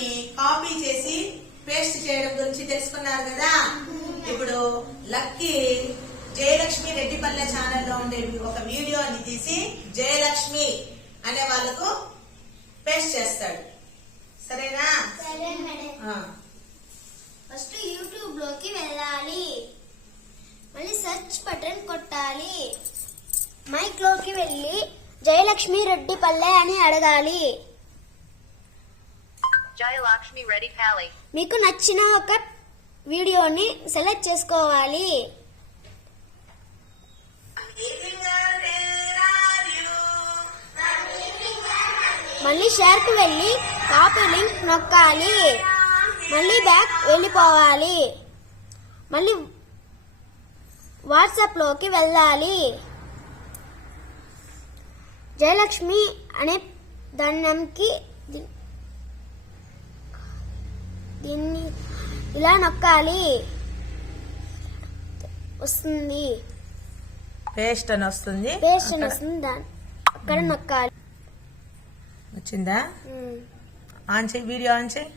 దాన్ని కాపీ చేసి పేస్ట్ చేయడం గురించి తెలుసుకున్నారు కదా? ఇప్పుడు లక్కీ జయలక్ష్మి రెడ్డిపల్లె ఛానల్లో ఉండే ఒక వీడియోని తీసి జయలక్ష్మి అనే వాళ్ళకు పేస్ట్ చేస్తాడు. సరేనా? ఫస్ట్ యూట్యూబ్లోకి వెళ్ళాలి. మళ్ళీ సెర్చ్ బటన్ కొట్టాలి. మైక్లోకి వెళ్ళి జయలక్ష్మి రెడ్డి పల్లె అని అడగాలి. Jayalakshmi Reddy Pally. మీకు నచ్చిన ఒక వీడియోని సెలెక్ట్ చేసుకోవాలి. మళ్ళీ షేర్కు వెళ్ళి కాపీ లింక్ నొక్కాలి. మళ్ళీ బ్యాక్ వెళ్ళిపోవాలి. మళ్ళీ వాట్సాప్లోకి వెళ్ళాలి. జయలక్ష్మి అనే దండంకి దీన్ని ఇలా నొక్కాలి. వస్తుంది. పేస్ట్ అని వస్తుంది. పేస్ట్ అని వస్తుంది అక్కడ నొక్కాలి. వచ్చిందా. ఆన్ చేయి వీడియో ఆన్ చేయి.